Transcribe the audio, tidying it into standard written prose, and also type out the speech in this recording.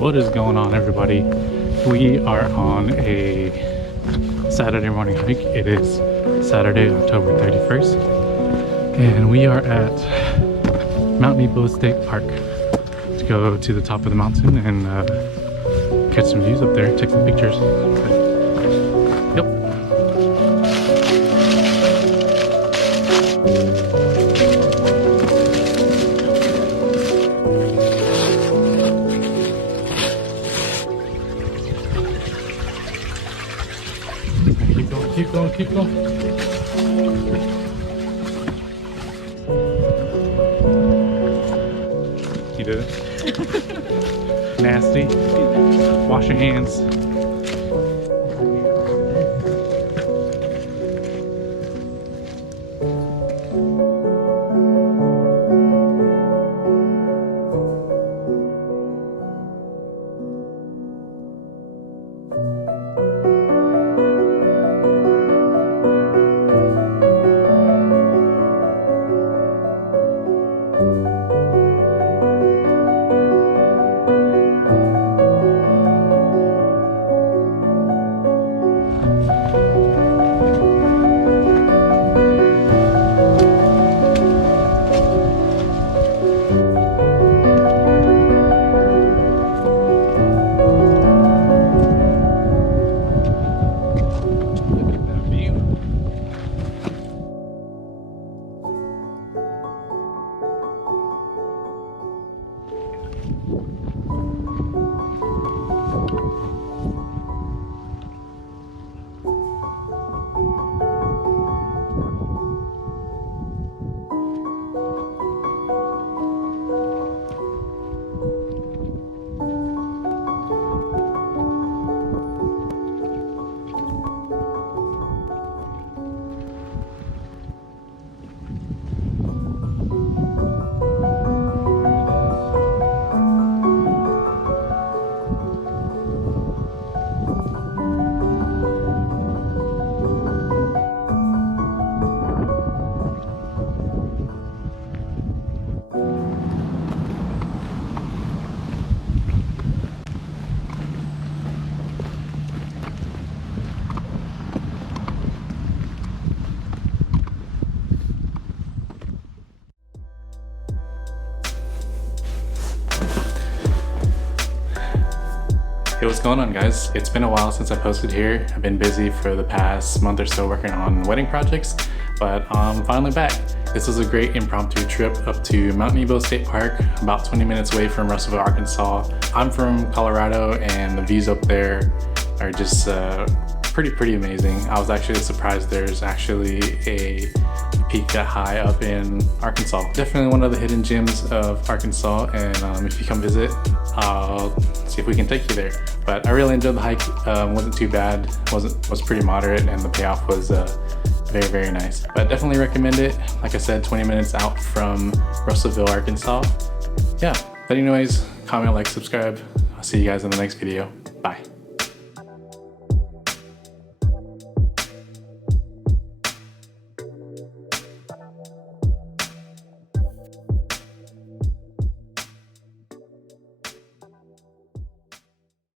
What is going on, everybody? We are on a Saturday morning hike. It is Saturday, October 31st, and we are at Mount Nebo State Park to go to the top of the mountain and catch some views up there, take some pictures. Yep. Keep going, keep going. You did it. Nasty. Wash your hands. Hey, what's going on, guys? It's been a while since I posted here. I've been busy for the past month or so working on wedding projects, but I'm finally back. This was a great impromptu trip up to Mount Nebo State Park, about 20 minutes away from Russellville, Arkansas. I'm from Colorado, and the views up there are just pretty amazing. I was actually surprised there's actually a peak that high up in Arkansas. Definitely one of the hidden gems of Arkansas, and if you come visit, I'll see if we can take you there. But I really enjoyed the hike. Wasn't too bad, was pretty moderate, and the payoff was very nice. But definitely recommend it. Like I said, 20 minutes out from Russellville, Arkansas. Yeah, but anyways, comment, like, subscribe. I'll see you guys in the next video. Bye.